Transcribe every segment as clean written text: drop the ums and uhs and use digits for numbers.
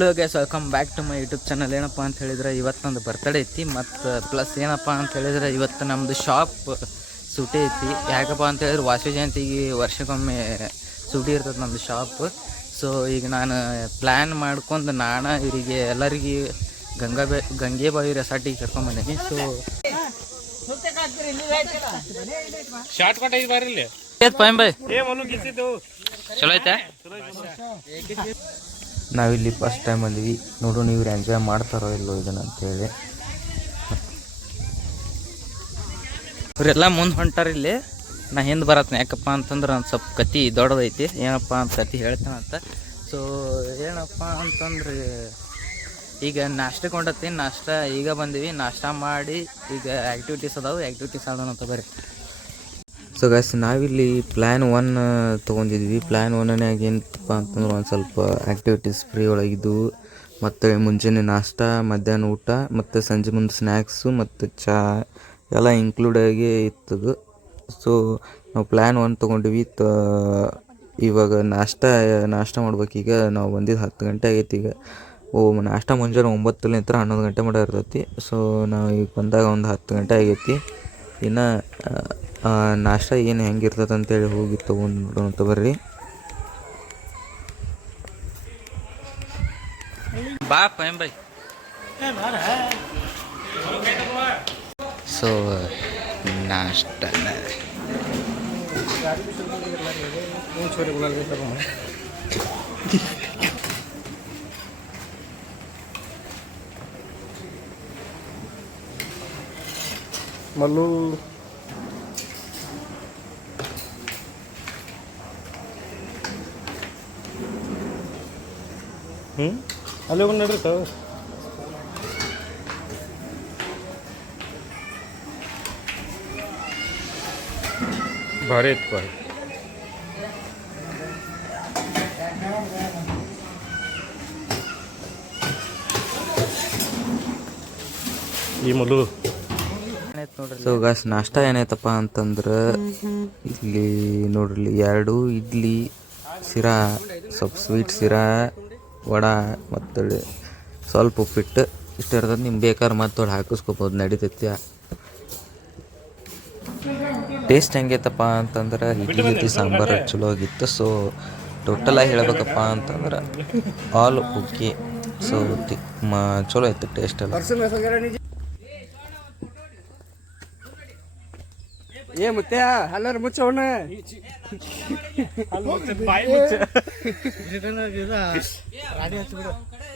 Hello guys, welcome back to my YouTube channel. ಏನಪ್ಪ ಅಂತ ಹೇಳಿದ್ರೆ ಇವತ್ತು ನಂದು ಬರ್ತಡೇ ಐತಿ. ಮತ್ತು ಪ್ಲಸ್ ಏನಪ್ಪ ಅಂತ ಹೇಳಿದ್ರೆ ಇವತ್ತು ನಮ್ಮದು ಶಾಪ್ ಸೂಟಿ ಐತಿ. ಯಾಕಪ್ಪ ಅಂತ ಹೇಳಿದ್ರೆ ವಾಸು ಜಯಂತಿಗೆ ವರ್ಷಕ್ಕೊಮ್ಮೆ ಸೂಟಿ ಇರ್ತದೆ ನಮ್ಮದು ಶಾಪ್. ಸೊ ಈಗ ನಾನು ಪ್ಲ್ಯಾನ್ ಮಾಡ್ಕೊಂಡು ಇವರಿಗೆ ಎಲ್ಲರಿಗೆ ಗಂಗೆಬಾವಿ ರೆಸಾರ್ಟಿಗೆ ಕರ್ಕೊಂಡ್ಬಂದೀನಿ. ಸೊ ಚಲೋ ಐತೆ. ನಾವಿಲ್ಲಿ ಫಸ್ಟ್ ಟೈಮ್ ಬಂದೀವಿ. ನೋಡು ನೀವು ಎಂಜಾಯ್ ಮಾಡ್ತಾರೋ ಇಲ್ಲೋ ಇದನ್ನ ಅಂತೇಳಿ. ಇವರೆಲ್ಲ ಮುಂದೆ ಹೊಂಟಾರ. ಇಲ್ಲಿ ನಾ ಹಿಂದೆ ಬರತ್ನ. ಯಾಕಪ್ಪ ಅಂತಂದ್ರೆ ಒಂದು ಸ್ವಲ್ಪ ಕತಿ ದೊಡ್ಡದೈತಿ. ಏನಪ್ಪ ಅಂತ ಕತಿ ಹೇಳ್ತಾನಂತ. ಸೊ ಏನಪ್ಪ ಅಂತಂದ್ರೆ ಈಗ ನಾಷ್ಟಕ್ಕೆ ಹೊಂಟತ್ತೀನಿ. ನಾಷ್ಟ ಈಗ ಬಂದೀವಿ. ನಾಷ್ಟ ಮಾಡಿ ಈಗ ಆ್ಯಕ್ಟಿವಿಟೀಸ್ ಅದಾವೆ. ಆ್ಯಕ್ಟಿವಿಟೀಸ್ ಆಡೋಣಂತ ಬರ್ರಿ. ಸೊ ಗೈಸ್, ನಾವಿಲ್ಲಿ ಪ್ಲ್ಯಾನ್ 1 ತೊಗೊಂಡಿದ್ವಿ. ಪ್ಲ್ಯಾನ್ 1ನ್ಯಾಗ ಏನಪ್ಪ ಅಂತಂದ್ರೆ ಒಂದು ಸ್ವಲ್ಪ ಆ್ಯಕ್ಟಿವಿಟೀಸ್ ಫ್ರೀ ಒಳಗಿದ್ದವು. ಮತ್ತು ಮುಂಜಾನೆ ನಾಷ್ಟ, ಮಧ್ಯಾಹ್ನ ಊಟ ಮತ್ತು ಸಂಜೆ ಮುಂದೆ ಸ್ನ್ಯಾಕ್ಸು ಮತ್ತು ಚಹಾ ಎಲ್ಲ ಇನ್ಕ್ಲೂಡಾಗಿ ಇತ್ತದು. ಸೊ ನಾವು ಪ್ಲ್ಯಾನ್ 1 ತೊಗೊಂಡಿವಿ. ಇವಾಗ ನಾಷ್ಟ ಮಾಡ್ಬೇಕೀಗ. ನಾವು ಬಂದಿದ್ದು 10 ಗಂಟೆ ಆಗೈತಿ. ಈಗ ನಾಷ್ಟ ಮುಂಜಾನೆ 9 11 ಗಂಟೆ ಮಟ್ಟ ಇರ್ತೈತಿ. ಸೊ ನಾವು ಈಗ ಬಂದಾಗ ಒಂದು 10 ಗಂಟೆ ಆಗೈತಿ. ಇನ್ನು ನಾಷ್ಟ ಏನು ಹೆಂಗಿರ್ತದೆ ಅಂತೇಳಿ ಹೋಗಿ ತೊಗೊಂಡು ನೋಡೋಣ ಬರ್ರಿ. ಬಾ ಪೈಂ ಬೈ. ಸೊ ನಾಷ್ಟ ಮಲ್ಲು ಅಲ್ಲೇ ಒಂದು ನಡ್ರಿ ತಾವು. ಭಾರಿ ಇತ್ತು ಭಾರಿ. ಈ ಮಲ್ಲು ಸೊ ಗಾಸ್, ನಾಷ್ಟ ಏನೈತಪ್ಪ ಅಂತಂದ್ರೆ ಇಲ್ಲಿ ನೋಡ್ರಿ 2 ಇಡ್ಲಿ, ಶಿರಾ, ಸ್ವಲ್ಪ ಸ್ವೀಟ್ ಶಿರಾ, ವಡೆ ಮತ್ತು ಸ್ವಲ್ಪ ಉಪ್ಪಿಟ್ಟು ಇಷ್ಟು ಇರ್ತದೆ. ನಿಮ್ಗೆ ಬೇಕಾದ್ರೆ ಮತ್ತೊಳ್ಳೆ ಹಾಕಿಸ್ಕೊಬೋದು, ನಡೀತೈತಿ. ಟೇಸ್ಟ್ ಹೆಂಗೈತಪ್ಪ ಅಂತಂದ್ರೆ ಇಡ್ಲಿ ಜೊತೆ ಸಾಂಬಾರು ಚಲೋ ಆಗಿತ್ತು. ಸೊ ಟೋಟಲಾಗಿ ಹೇಳ್ಬೇಕಪ್ಪ ಅಂತಂದ್ರೆ ಆಲ್ ಓಕೆ. ಸೊ ಚಲೋ ಐತೆ ಟೇಸ್ಟ್ ಎಲ್ಲ. ಮತ್ತೆ ಅಲ್ಲಾರ ಮುಚ್ಚವಣ್ಣ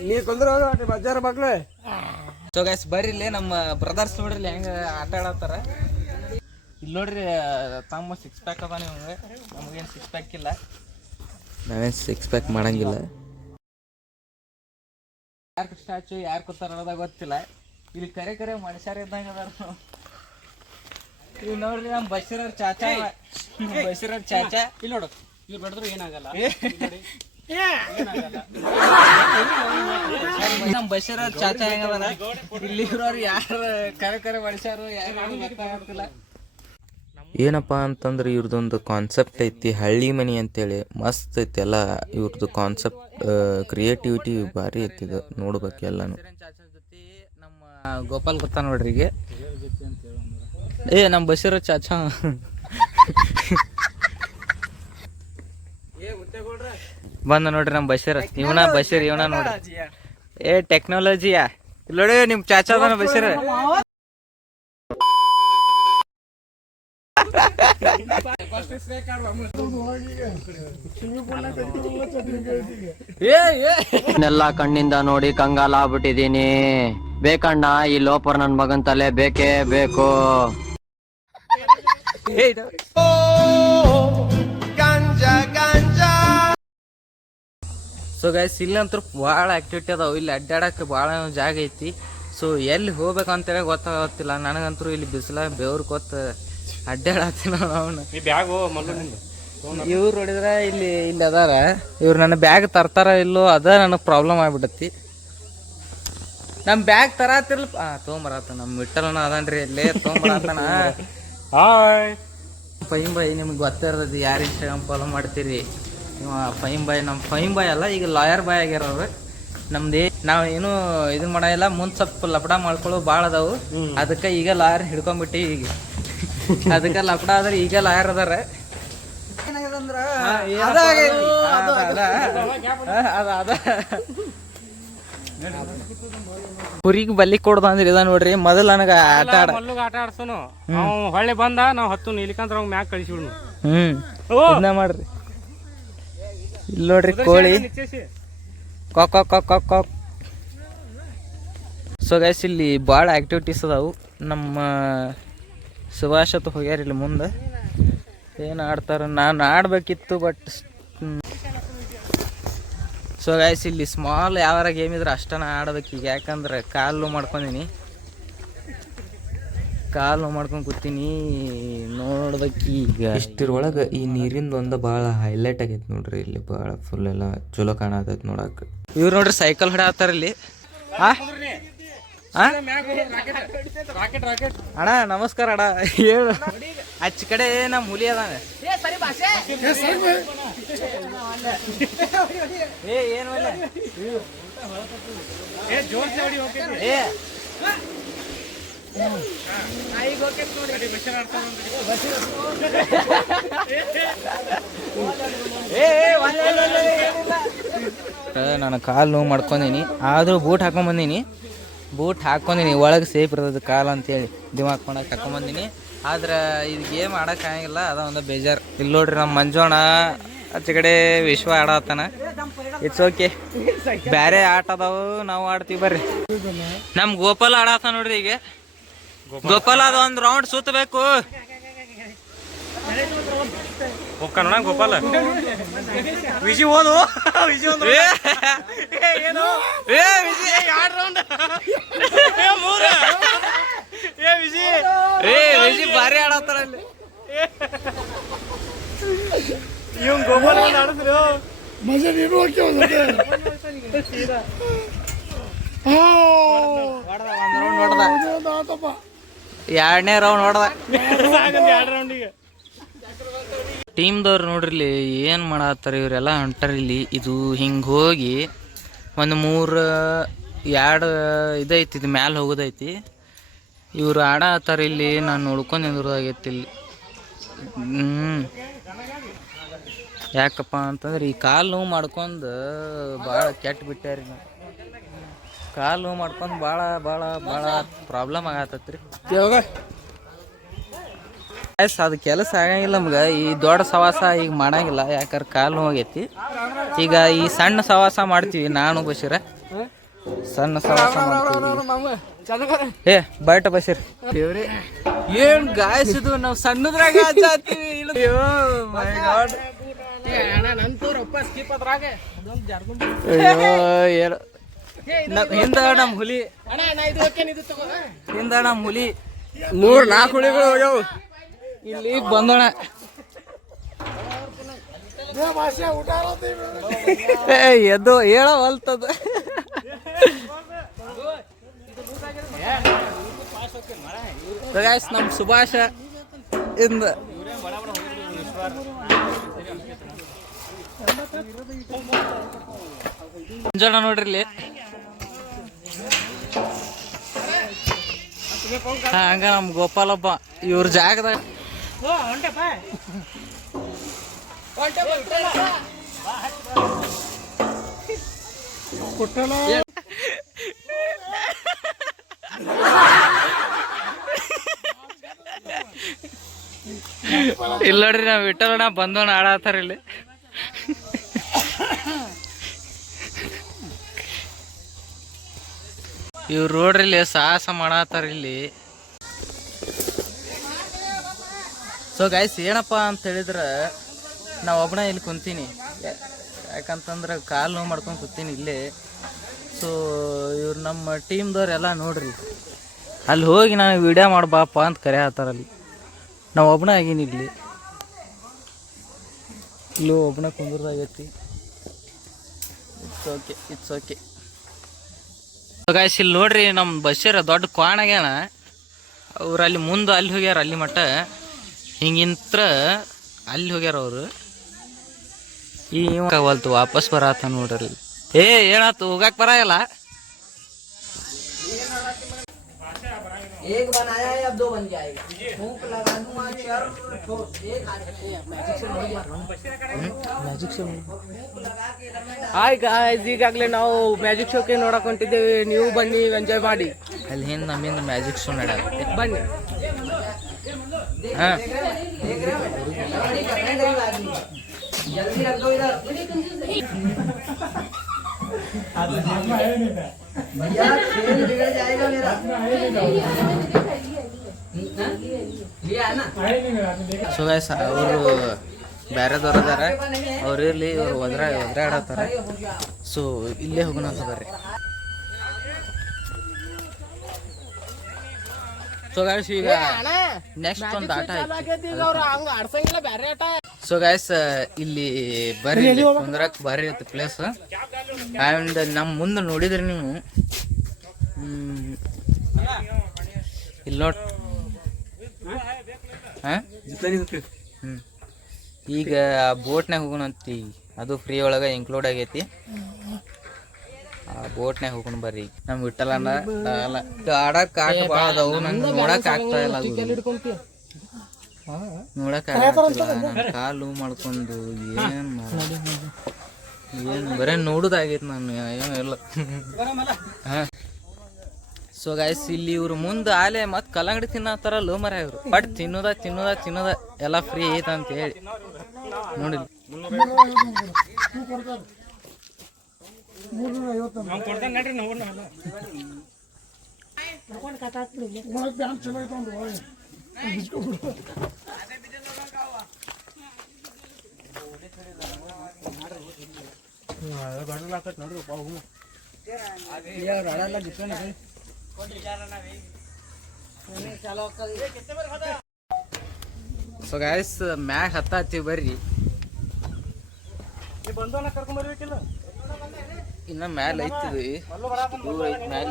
ನೀ ಕೊಂದ್ರ ಬಜಾರ ಮಕ್ಳು. ಸೊ ಗೈಸ್, ಬರ್ರಿ ಇಲ್ಲಿ ನಮ್ಮ ಬ್ರದರ್ಸ್ ನೋಡ್ರಿ ಹೆಂಗ ಆಟ ಆಡತ್ತಾರ. ಇಲ್ಲಿ ನೋಡ್ರಿ, ತಮ್ಮ 6 ಪ್ಯಾಕ್ ಅದ. ನಿಮ್ಗೆ ನಮಗೇನು 6 ಪ್ಯಾಕ್ ಇಲ್ಲ. ನಾವೇನು 6 ಪ್ಯಾಕ್ ಮಾಡಂಗಿಲ್ಲ. ಯಾರು ಸ್ಟ್ಯಾಚು ಯಾರು ಕೂತಾರ ಅನ್ನೋದಾಗ ಗೊತ್ತಿಲ್ಲ. ಇಲ್ಲಿ ಕರೆ ಮನುಷ್ಯರ ಇದ್ದಂಗೆ ಅದಾರ. ಇಲ್ಲಿ ನೋಡ್ರಿ ನಮ್ಮ ಬಶೀರವ್ರ ಚಾಚಾ. ಇಲ್ಲಿ ನೋಡು, ಇವ್ರು ಬಡಿದ್ರು ಏನಾಗಲ್ಲ. ನಮ್ಮ ಬಶೀರವ್ರ ಚಾಚಾ ಹೆಂಗದ. ಇಲ್ಲಿ ಇವ್ರವ್ರು ಯಾರು ಕರೆ ಮನುಷ್ಯರು ಯಾರು ಗೊತ್ತಾಗತ್ತಿಲ್ಲ. ಏನಪ್ಪ ಅಂತಂದ್ರೆ ಇವ್ರದ್ದೊಂದು ಕಾನ್ಸೆಪ್ಟ್ ಐತಿ, ಹಳ್ಳಿ ಮನೆ ಅಂತೇಳಿ. ಮಸ್ತ್ ಐತಿ ಎಲ್ಲ ಇವ್ರದ್ದು ಕಾನ್ಸೆಪ್ಟ್. ಕ್ರಿಯೇಟಿವಿಟಿ ಭಾರಿ ಐತಿದು, ನೋಡ್ಬೇಕು ಎಲ್ಲಾನು. ನಮ್ಮ ಗೋಪಾಲ್ ಗೊತ್ತಾ ನೋಡ್ರಿ. ಈಗ ನಮ್ಮ ಬಶೀರ ಚಾಚಾ ಬಂದ ನೋಡ್ರಿ. ನಮ್ಮ ಬಶೀರ್ ಇವನ ನೋಡ್ರಿ. ಟೆಕ್ನಾಲಜಿಯಾ ಇಲ್ಲಿ ನೋಡಿ, ನಿಮ್ ಚಾಚಾ ಅದಾನ ಬಶೀರ್. ಎಲ್ಲ ಕಣ್ಣಿಂದ ನೋಡಿ ಕಂಗಾಲ ಆಗ್ಬಿಟ್ಟಿದೀನಿ. ಬೇಕಣ್ಣ, ಈ ಲೋಪರ್ ನನ್ ಮಗನ್ ತಲೆ ಬೇಕೇ ಬೇಕು. ಸೊ ಗೈಸ್, ಇಲ್ಲಂತೂ ಭಾಳ ಆಕ್ಟಿವಿಟಿ ಅದಾವ. ಇಲ್ಲಿ ಅಡ್ಡಾಡಕ್ಕೆ ಭಾಳ ಜಾಗ ಐತಿ. ಸೊ ಎಲ್ಲಿ ಹೋಗ್ಬೇಕಂತೇಳಿ ಗೊತ್ತಾಗತ್ತಿಲ್ಲ ನನಗಂತೂ. ಇಲ್ಲಿ ಬಿಸಿಲ ಬೆವ್ರು ಕೊತ್ತ ಅಡ್ಡಾಡತ್ತೀನಿ ಅವನು. ಇವ್ರು ನೋಡಿದ್ರೆ ಇಲ್ಲಿ ಅದಾರ. ಇವ್ರು ನನ್ನ ಬ್ಯಾಗ್ ತರ್ತಾರ ಇಲ್ಲೋ, ಅದ ನನಗೆ ಪ್ರಾಬ್ಲಮ್ ಆಗ್ಬಿಟ್ಟತಿ. ನಮ್ಮ ಬ್ಯಾಗ್ ತರತ್ತಿರ್ಲ ತೊಗೊಂಬರತ್ತ. ನಮ್ಮ ವಿಠಲನ ಅದನ್ರಿ ಇಲ್ಲೇ ತೊಗೊಂಬರತ್ತಾನ. ಫೈಮ್ ಬಾಯ್ ನಿಮ್ಗೆ ಗೊತ್ತಿರ್ತದೆ. ಯಾರು ಇನ್ಸ್ಟಾಗ್ರಾಮ್ ಫಾಲೋ ಮಾಡ್ತೀರಿ ನೀವು? ಫೈಮ್ ಬಾಯ್ ನಮ್ಮ ಫೈಮ್ ಬಾಯ್ ಅಲ್ಲ, ಈಗ ಲಾಯರ್ ಬಾಯ್ ಆಗ್ಯಾರ ಅವ್ರು. ನಮ್ದೇ ನಾವು ಏನು ಇದನ್ನ ಮಾಡಲ್ಲ, ಮುಂದೆ ಸ್ವಲ್ಪ ಲಪಡ ಮಾಡ್ಕೊಳ್ಳೋ ಭಾಳ ಅದಾವು. ಅದಕ್ಕೆ ಈಗ ಲಾಯರ್ ಹಿಡ್ಕೊಂಡ್ಬಿಟ್ಟು ಈಗ ಅದಕ್ಕೆ ಲಪಡ ಆದ್ರೆ ಈಗ ಲಾಯರ್ ಅದಾರ. ಕುರಿಗೆ ಬಲ್ಲಿ ಕೊಡ್ದ ಅಂದ್ರೆ ಇದ ನೋಡ್ರಿ. ಮೊದಲು ನನಗೆ ಆಟ ಆಡ್ಸೋನು ಹೊಳ್ಳಿ ಬಂದ ನಾವು ಹತ್ತು ನೀಲಿಕಂದ್ರ ಮ್ಯಾಗ ಕಳಿಸಿಬಿಡ್ನು. ಇದನ್ನ ಮಾಡ್ರಿ. ಇಲ್ಲಿ ನೋಡ್ರಿ ಕೋಳಿ ಕಾಕ್ ಕಾಕ್ ಕಾಕ್ ಕಾಕ್ ಕಾಕ್. ಸೊ ಗೈಸ್ ಇಲ್ಲಿ ಭಾಳ ಆ್ಯಕ್ಟಿವಿಟೀಸ್ ಅದಾವು. ನಮ್ಮ ಸುಭಾಷತ್ ಹೋಗ್ಯಾರ ಇಲ್ಲಿ ಮುಂದೆ. ಏನು ಆಡ್ತಾರೆ, ನಾನು ಆಡಬೇಕಿತ್ತು ಬಟ್. ಸೊ ಗೈಸ್ ಇಲ್ಲಿ ಸ್ಮಾಲ್ ಯಾವಾರ ಗೇಮ್ ಇದ್ರೆ ಅಷ್ಟನ ಆಡ್ಬೇಕು ಈಗ. ಯಾಕಂದ್ರೆ ಕಾಲು ಮಾಡ್ಕೊಂಡೀನಿ, ಕಾಲು ಮಾಡ್ಕೊಂಡು ಕೂತೀನಿ. ನೋಡ್ಬೇಕು ಈಗ. ಇಷ್ಟರೊಳಗೆ ಈ ನೀರಿಂದ ಒಂದು ಭಾಳ ಹೈಲೈಟ್ ಆಗೈತೆ ನೋಡ್ರಿ. ಇಲ್ಲಿ ಭಾಳ ಫುಲ್ ಎಲ್ಲ ಚಲೋ ಕಾಣತೈತೆ ನೋಡಕ್ಕೆ. ಇವ್ರು ನೋಡ್ರಿ ಸೈಕಲ್ ಹೊಡ್ಯಾತಾರ ಇಲ್ಲಿ. ಅಣ್ಣ ನಮಸ್ಕಾರ ಅಣ್ಣ. ಹೇಳು ಆಚ ಕಡೆ ನಮ್ಮ ಹುಲಿ ಅದಾನ. ಏನು ನಾನು ಕಾಲು ನೋವು ಮಾಡ್ಕೊಂಡೀನಿ, ಆದರೂ ಬೂಟ್ ಹಾಕೊಂಬಂದೀನಿ. ಬೂಟ್ ಹಾಕ್ಕೊಂಡೀನಿ, ಒಳಗೆ ಸೇಫ್ ಇರ್ತದೆ ಕಾಲು ಅಂತೇಳಿ ದಿಮಾಕ್ ಮಾಡಕ್ಕೆ ಹಾಕೊಂಬಂದೀನಿ. ಆದ್ರೆ ಇದು ಗೇಮ್ ಆಡೋಕ್ಕಾಗಿಲ್ಲ, ಅದ ಒಂದು ಬೇಜಾರು. ಇಲ್ಲಿ ನೋಡ್ರಿ ನಮ್ಮ ಮಂಜೋಣ ಆಚೆ ಕಡೆ ವಿಶ್ವ ಆಡತ್ತಾನ. ಇಟ್ಸ್ ಓಕೆ, ಬೇರೆ ಆಟ ಅದಾವು, ನಾವು ಆಡ್ತೀವಿ ಬರ್ರಿ. ನಮ್ಮ ಗೋಪಾಲ ಆಡತ್ತ ನೋಡ್ರಿ ಈಗ. ಗೋಪಾಲ ಅದು ಒಂದು ರೌಂಡ್ ಸುತ್ತಬೇಕು. ನೋಡ ಗೋಪಾಲ ವಿಜಿ ಓದು ವಿಜಿ ವಿಜಿ ಭಾರಿ ಆಡತ್ತಾರ ಅಲ್ಲಿ. ಇವ್ ಗೋಪಾಲ ಆಡಿದ್ರು ಎರಡನೇ ರೌಂಡ್ ಹೊಡೆದ. 2 ರೌಂಡಿಗೆ ಟೀಮ್ದವ್ರು ನೋಡ್ರಿ ಏನು ಮಾಡತ್ತಾರ, ಇವರೆಲ್ಲ ಹೊಂಟಾರ ಇಲ್ಲಿ. ಇದು ಹಿಂಗೆ ಹೋಗಿ ಒಂದು 2 ಇದೈತಿ, ಇದು ಮ್ಯಾಲೆ ಹೋಗೋದೈತಿ. ಇವ್ರು ಆಡತ್ತಾರ ಇಲ್ಲಿ. ನಾನು ನೋಡ್ಕೊಂಡು ನಿಂದ್ರದಾಗೈತಿ ಇಲ್ಲಿ. ಯಾಕಪ್ಪ ಅಂತಂದ್ರೆ ಈ ಕಾಲು ನೋವು ಮಾಡ್ಕೊಂಡು ಭಾಳ ಕೆಟ್ಟ ಬಿಟ್ಟಾರಿ. ನಾವು ಕಾಲು ನೋವು ಮಾಡ್ಕೊಂಡು ಭಾಳ ಭಾಳ ಭಾಳ ಪ್ರಾಬ್ಲಮ್ ಆಗತ್ತತ್ರಿ. ಅದು ಕೆಲಸ ಆಗಂಗಿಲ್ಲ ನಮ್ಗೆ. ಈ ದೊಡ್ಡ ಸವಾಸ ಈಗ ಮಾಡಂಗಿಲ್ಲ, ಯಾಕಂದ್ರೆ ಕಾಲು ಹೋಗೈತಿ. ಈಗ ಈ ಸಣ್ಣ ಸವಾಸ ಮಾಡ್ತೀವಿ, ನಾನು ಬಶೀರ ಸಣ್ಣ ಸವಾಸ ಮಾಡ್ತೀವಿ. ಏ ಬೈಟ ಬಶೀರ್ ಏನ್ ಗಾಯಸಿದು ನಾವು ಸಣ್ಣದ್ರಾಗ ಹಚ್ಚಾತೀವಿ. ಹಿಂದ ನಮ್ಮ ಹುಲಿ, ಹಿಂದ ನಮ್ಮ ಹುಲಿ 3-4 ಹುಲಿಗಳು ಹೋಗ್ಯಾವ. ಇಲ್ಲಿ ಬಂದೋಣ. ಎದ್ದು ಹೇಳ ಹೊಲ್ತದ. ನಮ್ಮ ಸುಭಾಷ ಇಂದ ಜನ ನೋಡ್ರಿ ಇಲ್ಲಿ. ಹಂಗ ನಮ್ ಗೋಪಾಲಪ್ಪ ಇವ್ರ ಜಾಗದಾಗ ಇಲ್ಲ ನೋಡ್ರಿ, ನಾವ್ ವಿಠಲಣ್ಣ ಬಂದೋಣ ಆಡತ್ತಾರ ಇಲ್ಲಿ. ಇವ್ರು ರೋಡ್ರಲ್ಲಿ ಸಾಹಸ ಮಾಡತ್ತಾರ ಇಲ್ಲಿ. ಸೊ ಗೈಸ್ ಏನಪ್ಪ ಅಂತ ಹೇಳಿದ್ರೆ, ನಾವು ಒಬ್ಬನ ಇಲ್ಲಿ ಕುಂತೀನಿ. ಯಾಕಂತಂದ್ರೆ ಕಾಲು ನೋವು ಮಾಡ್ಕೊಂಡು ಕೂತೀನಿ ಇಲ್ಲೇ. ಸೊ ಇವ್ರು ನಮ್ಮ ಟೀಮ್ದವ್ರೆಲ್ಲ ನೋಡ್ರಿ ಅಲ್ಲಿ ಹೋಗಿ ನಾನು ವಿಡಿಯೋ ಮಾಡ್ಬಾಪ ಅಂತ ಕರೆ ಹತ್ತಾರಲ್ಲಿ. ನಾವು ಒಬ್ಬನ ಆಗೀನಿ ಇಲ್ಲಿ. ಇಲ್ಲೂ ಒಬ್ಬನ ಕುಂದ್ರದಾಗೈತಿ. It's okay. ಗಾಯ್ಸ್ ಇಲ್ಲಿ ನೋಡ್ರಿ, ನಮ್ಮ ಬಸ್ಸರ ದೊಡ್ಡ ಕ್ವಾಣಾಗ್ಯಾನ. ಅವ್ರು ಅಲ್ಲಿ ಮುಂದೆ ಅಲ್ಲಿ ಹೋಗ್ಯಾರ, ಅಲ್ಲಿ ಮಟ್ಟ ಹಿಂಗಿಂತ್ರ ಅಲ್ಲಿ ಹೋಗ್ಯಾರ ಅವರು. ಈ ಕವಲ್ತು ವಾಪಸ್ ಬರತ್ತ ನೋಡ್ರಿ. ಏ ಏನಾಯ್ತು ಹೋಗಕ್ ಬರಲ್ಲ एक बनाया है अब 2 बन जाएगा भूख लगाऊंगा ಹಾಯ್ ಗಾಯ್ಸ್ ಈಗಾಗಲೇ ನಾವು ಮ್ಯಾಜಿಕ್ ಶೋಕ್ಕೆ ನೋಡಕ್ ಹೊಂಟಿದ್ದೇವೆ ನೀವು ಬನ್ನಿ ಎಂಜಾಯ್ ಮಾಡಿ ಅಲ್ಲಿ ಹಿಂದೆ ನಮ್ಮಿಂದ ಮ್ಯಾಜಿಕ್ ಶೋ ನಡೆಯುತ್ತೆ ಬನ್ನಿ ಹಾಂ जल्दी रख दो इधर भैया खेल बिगड़ जाएगा मेरा लिया है ना ಸೊ ಗೈಸ್ ಅವರು ಬೇರೆದವ್ರು ಅದಾರ ಅವ್ರು ಇರ್ಲಿ ಇವ್ರು ಒದ್ರಾಡತ್ತಾರ ಸೊ ಇಲ್ಲೇ ಹೋಗೋಣ ಅಂತ ಬರ್ರಿ ಸೊ ಗೈಸ್ ಈಗ ನೆಕ್ಸ್ಟ್ ಒಂದು ಆಟ ಸೊ ಗೈಸ್ ಇಲ್ಲಿ ಬರ್ರಿ ಕುಂದ್ರಕ್ ಬರ್ರಿ ಇರುತ್ತೆ ಪ್ಲೇಸ್ ಆ್ಯಂಡ್ ನಮ್ಮ ಮುಂದೆ ನೋಡಿದ್ರಿ ನೀವು ಇಲ್ಲಿ ನೋಡ್ ಹಾಂ ಈಗ ಬೋಟ್ನಾಗ ಹೋಗೋಣಂತಿ ಅದು ಫ್ರೀ ಒಳಗೆ ಇನ್ಕ್ಲೂಡ್ ಆಗೈತಿ ಆ ಬೋಟ್ನಾಗ ಹೋಗೋಣ ಬರ್ರಿ ನಮ್ಮ ವಿಠಲಣ್ಣ ಆಡಕ್ ಆಟ ಭಾಳ ಅದಾವು ನಂಗೆ ನೋಡಕ್ ಆಗ್ತಾ ಇಲ್ಲ ಅದು ನೋಡಕ್ ಆಗ್ತಿಲ್ಲ ನನ್ನ ಕಾಲು ಮಾಡ್ಕೊಂಡು ಏನ್ ಬರೇ ನೋಡುದಾಗೈತಿ ನಾನು ಏನಿಲ್ಲ ಹಾಂ ಸೊ ಗೈಸ್ ಇಲ್ಲಿ ಇವ್ರು ಮುಂದೆ ಆಲೆ ಮತ್ತೆ ಕಲ್ಲಂಗಡಿ ತಿನ್ನತ್ತಾರ ಲೋ ಮರ ಇವರು ಬಟ್ ತಿನ್ನೋದ ಎಲ್ಲ ಫ್ರೀ ಐತ ಅಂತ ಹೇಳಿ ನೋಡಿ ಸೊ ಗೈಸ್ ಮ್ಯಾಗ ಹತ್ತೀವಿ ಬರ್ರಿ ಇನ್ನ ಮ್ಯಾಲ ಐತಿದ್ವಿ ಇವ್ರು ಐತಿ ಮ್ಯಾಲ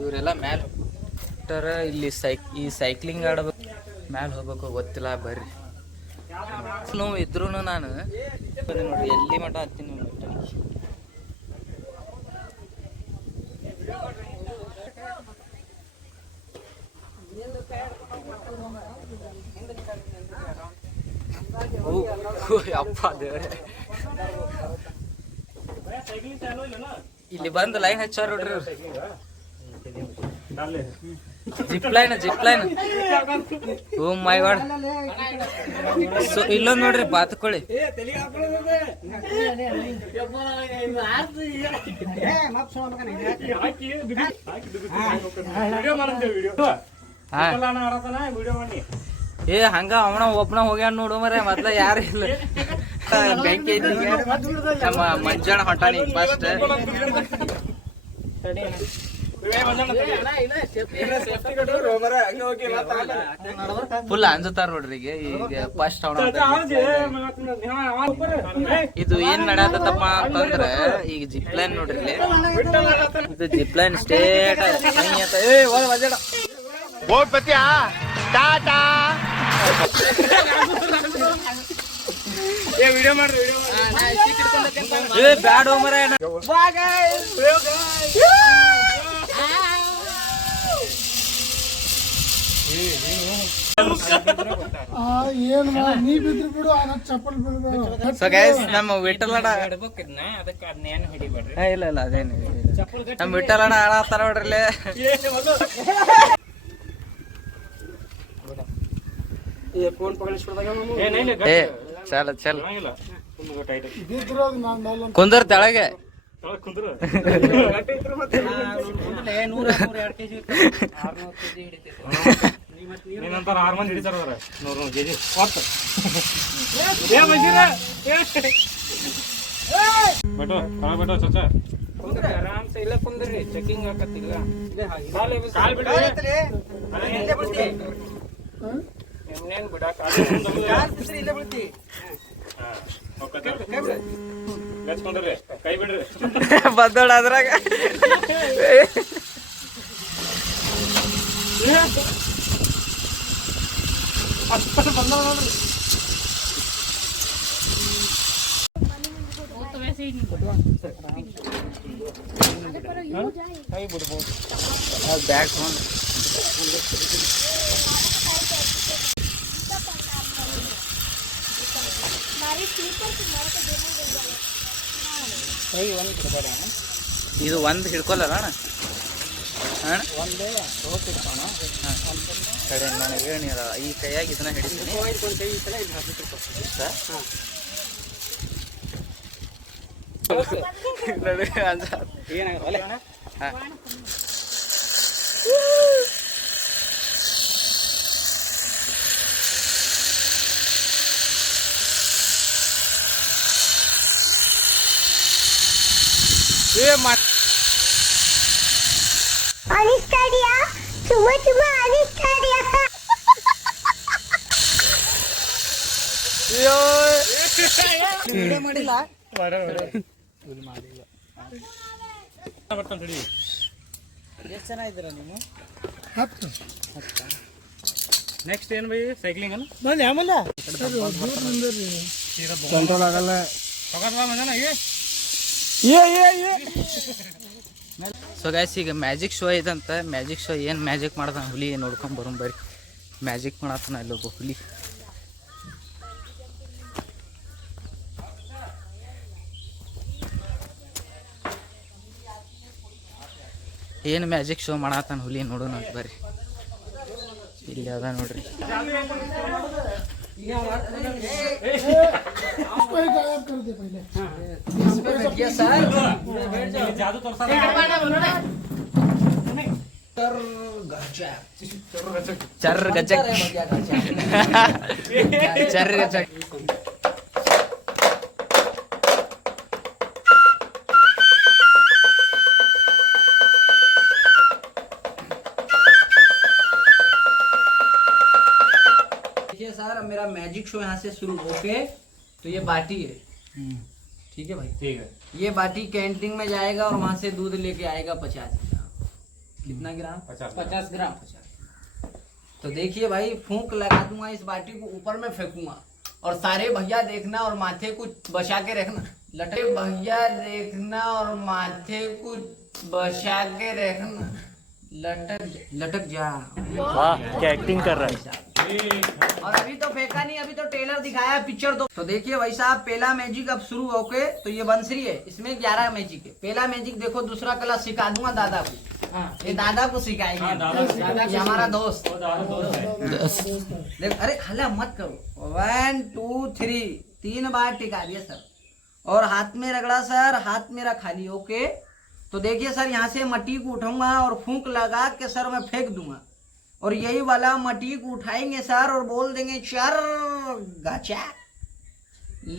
ಇವರೆಲ್ಲ ಮ್ಯಾಲ ಇಲ್ಲಿ ಈ ಸೈಕ್ಲಿಂಗ್ ಆಡಬೇಕು ಮ್ಯಾಲ ಹೋಗ್ಬೇಕು ಗೊತ್ತಿಲ್ಲ ಬರ್ರಿ ನೋವು ಇದ್ರು ನಾನು ನೋಡ್ರಿ ಎಲ್ಲಿ ಮಠ ಹತ್ತೀನಿ ಅಪ್ಪ ದೇವ್ರೆ ಇಲ್ಲಿ ಬಂದು ಲೈನ್ ಹಚ್ಚಾರ ನೋಡ್ರಿ ಜಿಪ್ ಲೈನ್ ಓ ಮೈ ಗಾಡ್ ಸೊ ಇಲ್ಲೊಂದ್ ನೋಡ್ರಿ ಬಾತುಕೊಳ್ಳಿ ಏ ಹಂಗ ಅವನ ಒಬ್ಬನ ಹೋಗ್ಯಾನ ನೋಡು ಮರ ಮೊದ್ಲ ಯಾರು ಇಲ್ಲ ಬೆಂಕಿ ಐತಿ ನಮ್ಮ ಮಂಜಾಣ ಹೊಂಟಾನಿ ಫಸ್ಟ್ ಫುಲ್ ಅಂಜತಾರ ನೋಡ್ರಿ ಈಗ ಫಸ್ಟ್ ಅವನ ಇದು ಏನ್ ನಡೆಯತ್ತಪ್ಪ ಅಂತಂದ್ರ ಈಗ ಜಿಪ್ ಲೈನ್ ನೋಡ್ರಿ ಇದು zip line state Tata video ಮಾಡ್ರಿ ಬ್ಯಾಡ ಮರ ಸೊ ಗೈಸ್ ನಮ್ಮ ವಿಠಲಣ್ಣ ಇಲ್ಲ ಅದೇನು ನಮ್ಮ ವಿಠಲಣ್ಣ ಆಡತ್ತಾರ ನೋಡ್ರಿ ಏ ಚಲ ಕುಂದರ್ ತೆಳಗೆ ನೀನಂತಾರ 6 ಮಂದಿ ಹಿಡಿತಾರ 100 ಕೆಜಿ ಆರಾಮ್ ಸೆ ಇಲ್ಲ ಕುಂದ್ರಿ ಚೆಕಿಂಗ್ ಹಾಕತ್ತಿಲ್ಲ ಕೈ ಬಿಡ್ರಿ ಬದ್ದೋಳ ಅದ್ರಾಗ ಬ್ಯಾಗ್ ಇದು ಒಂದು ಹಿಡ್ಕೊಲ್ಲ ಅಣ್ಣ ಅಣ್ಣ ಕಡೆ ನನಗೆ ಹೇಳಿರ ಈ ಕೈಯಾಗಿ ಇದನ್ನ ಹಿಡಿತೀನಿ ಹಾಂ ಅನಿಸ್ತಾರಿಯಾ ತುಂಬಾ ತುಂಬಾ ಅನಿಸ್ತಾರಿಯಾ ಎಷ್ಟು ಜನ ಇದ್ದೀರಾ ನೀವು? ನೆಕ್ಸ್ಟ್ ಏನು ಬೈ ಸೈಕ್ಲಿಂಗ್ ಅಲ್ಲ ಬಂದು ಆಮೇಲೆ ಕಂಟ್ರೋಲ್ ಆಗಲ್ಲ. ಸೊ ಗೈಸ್ ಈಗ ಮ್ಯಾಜಿಕ್ ಶೋ ಇದಂತ ಮ್ಯಾಜಿಕ್ ಶೋ ಏನು ಮ್ಯಾಜಿಕ್ ಮಾಡ್ತಾನೆ ಹುಲಿ ನೋಡ್ಕೊಂಡು ಬರೋಣ ಬರ್ರಿ ಮ್ಯಾಜಿಕ್ ಮಾಡತ್ತಾನ ಇಲ್ಲೊಬ್ಬ ಹುಲಿ ಏನು ಮ್ಯಾಜಿಕ್ ಶೋ ಮಾಡತ್ತಾನ ಹುಲಿ ನೋಡೋಣ ಅಂತ ಬರ್ರಿ ಇಲ್ಲಿ ಅದ ನೋಡ್ರಿ चर गचक चर गचक देखिए सर अब मेरा मैजिक शो यहाँ से शुरू होके तो ये बाटी है, ठीक है भाई, ठीक है। ये बाटी कैंटीन में जाएगा और वहाँ से दूध लेके आएगा 50 ग्राम। कितना ग्राम? 50 ग्राम। तो देखिए भाई फूंक लगा दूंगा इस बाटी को ऊपर में फेंकूंगा और सारे भैया देखना और माथे को बचा के रखना। लटे भैया देखना और माथे को बचा के रखना। लटक जा। वाह क्या एक्टिंग कर रहा है। और अभी तो फेंका नहीं, अभी तो टेलर दिखाया पिक्चर तो देखिए भाई साहब पहला मैजिक अब शुरू होके तो ये बंसरी है, इसमें 11 मैजिक है। पहला मैजिक देखो, दूसरा कला सिखा दूंगा दादा को। ये दादा को सिखाएंगे, ये हमारा दोस्त। देख अरे हल्ला मत करो। 1 2 3 3 बार टिका दिया सर और हाथ में रगड़ा सर, हाथ मेरा खाली। ओके तो देखिए सर यहाँ से मट्टी को उठाऊंगा और फूंक लगा के सर मैं फेंक दूंगा और यही वाला मट्टी को उठाएंगे सर और बोल देंगे चर गचा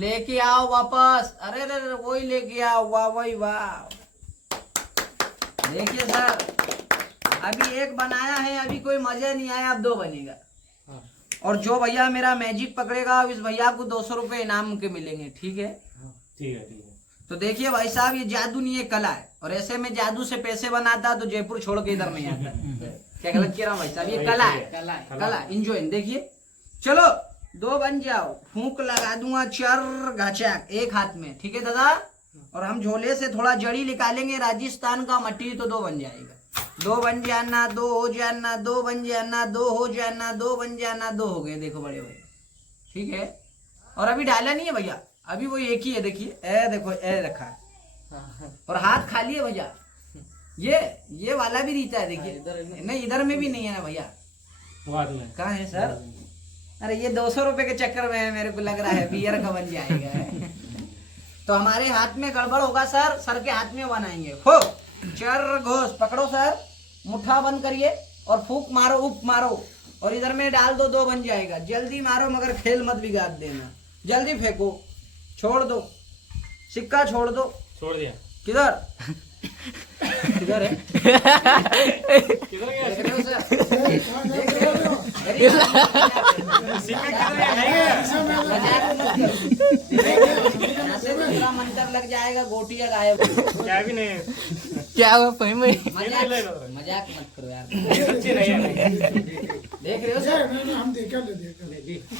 लेके आओ वापस। अरे अरे वही लेके आओ, वाह वही वाह। देखिए सर अभी एक बनाया है, अभी कोई मजा नहीं आया, अब 2 बनेगा। और जो भैया मेरा मैजिक पकड़ेगा इस भैया को 200 रुपये इनाम के मिलेंगे, ठीक है? ठीक है। तो देखिए भाई साहब ये जादू नहीं है, कला है। और ऐसे में जादू से पैसे बनाता तो जयपुर छोड़ के इधर नहीं आता। क्या गलत कह रहा हूँ भाई साहब? ये कला है, कला इंजॉय। देखिए चलो 2 बन जाओ, फूंक लगा दूंगा चर घाचा एक हाथ में, ठीक है दादा? और हम झोले से थोड़ा जड़ी निकालेंगे राजस्थान का मट्टी तो 2 बन जाएगा। 2 बन जाना, 2 हो जाना, 2 बन जाना, 2 हो जाना, 2 बन जाना, 2 हो गए। देखो बड़े भाई, ठीक है? और अभी डाला नहीं है भैया, अभी वो एक ही है। देखिए ए देखो ए रखा है और हाथ खाली है भैया। ये वाला भी रहता है, देखिए नहीं इधर में भी नहीं है ना भैया। कहाँ है सर? अरे ये 200 रुपए के चक्कर में है, मेरे को लग रहा है बियर का बन जाएगा। तो हमारे हाथ में गड़बड़ होगा सर, सर के हाथ में बनाएंगे। हो चर घोष पकड़ो सर, मुट्ठा बंद करिए और फूक मारो, उप मारो और इधर में डाल दो, 2 बन जाएगा। जल्दी मारो मगर खेल मत बिगाड़ देना, जल्दी फेंको, छोड़ दो सिक्का, छोड़ दो। छोड़ दिया। किधर किधर है? किधर गया? देख रहे हो सर? यहाँ से पूरा मंतर लग जाएगा, गोटियां गायब। क्या भी नहीं है। क्या हुआ भाई? मजाक मत करो यार। देख रहे हो सर?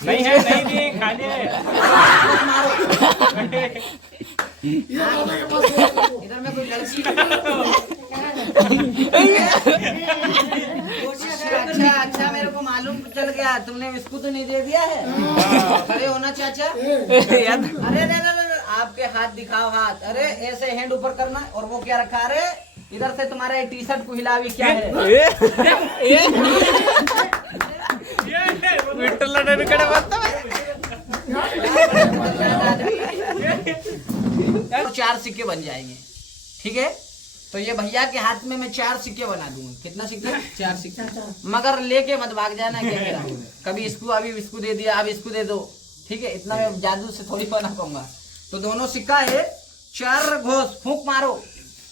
नहीं है, नहीं खाली है। मारो इधर में कोई लड़की अच्छा अच्छा मेरे को मालूम चल गया, तुमने इसको तो नहीं दे दिया है। खड़े होना चाचा। अरे अरे अरे आपके हाथ दिखाओ हाथ। अरे ऐसे हैंड ऊपर करना। और वो क्या रखा? अरे इधर से तुम्हारा टी शर्ट को हिलावी क्या है? तो 4 सिक्के बन जाएंगे, ठीक है। तो ये भैया के हाथ में मैं 4 सिक्के बना दूंगा। कितना सिक्के? 4 सिक्के। मगर लेके मत भाग जाना क्या कभी इसको अभी इसको दे दिया अब इसको दे दो, ठीक है। इतना मैं जादू से थोड़ी बना पाऊंगा। तो दोनों सिक्का है, 4 घोष फूंक मारो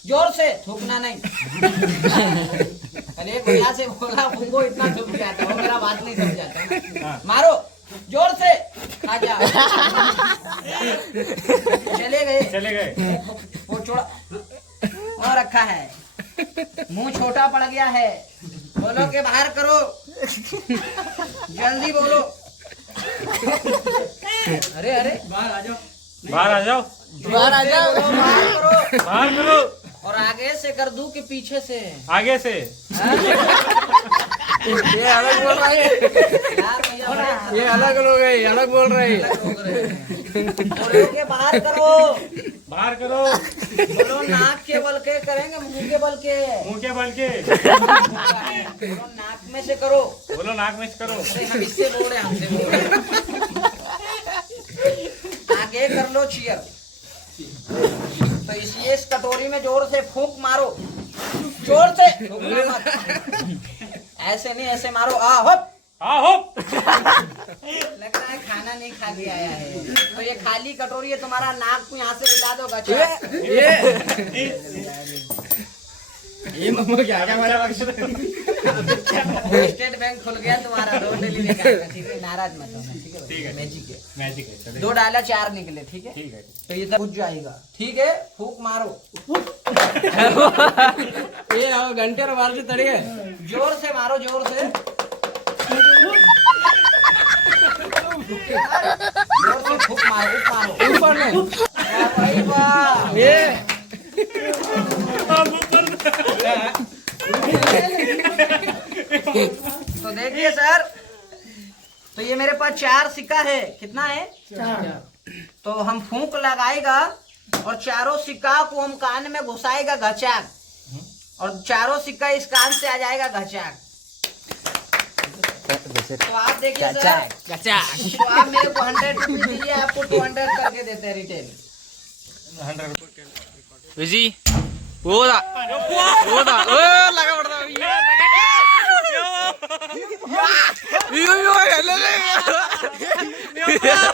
जोर से, थूकना नहीं। अरे भैया से बोला फूंको, इतना थूक जाता है, मेरा बात नहीं समझाता ना। मारो जोर से, खा जा। चले गए। वो छोड़ा और रखा है, मुंह छोटा पड़ गया है। बोलो के बाहर करो, जल्दी बोलो। अरे अरे बाहर आ जाओ। बाहर आ जाओ, बाहर करो, बाहर करो। और आगे से कर दूं कि पीछे से? आगे से। ये अलग बोल रहा है यार भैया, ये अलग लोग है, अलग बोल रहे हैं। बोलो के बाहर करो, बाहर करो। बोलो नाक के बल के करेंगे, मुंह के बल के? मुंह के बल के। बोलो नाक में से करो। बोलो नाक में से करो। अरे हम इससे बोल रहे हैं, हमसे बोल रहे हैं। आगे कर लो चीयर। तो इस कटोरी में जोर से फूंक मारो, जोर से फूंकना मत। ऐसे नहीं, ऐसे मारो। होप। लग रहा है खाना नहीं खा के आया है। तो ये खाली कटोरी है, तुम्हारा नाक को यहाँ से हिला दो गचा। ये मम्मा क्या हमारा स्टेट बैंक खुल गया तुम्हारा, 2 डेली निकालेगा, ठीक है। नाराज मत होना, ठीक है। मैजिक है। 2 डाला 4 निकले, ठीक है। तो ये पूछ जाएगा, ठीक है। फूक मारो। ये घंटे मार से तड़िए, जोर से मारो, जोर से। जोर से फूक मारो, ऊपर में। भाई वाह, ये तो देखिए सर, तो ये मेरे पास 4 सिक्का है। कितना है? 4। तो हम फूंक लगाएगा और 4 सिक्का को हम कान में घुसाएगा घचाक, और 4 सिक्का इस कान से आ जाएगा घचाक। तो आप देखिए सर, तो आप मेरे को 100 रुपये दीजिए, आपको 200 करके देते हैं रिटेल। 100 रुपये विजी ಹೋದ ಲಗ ಬಿಡ್ತಾವ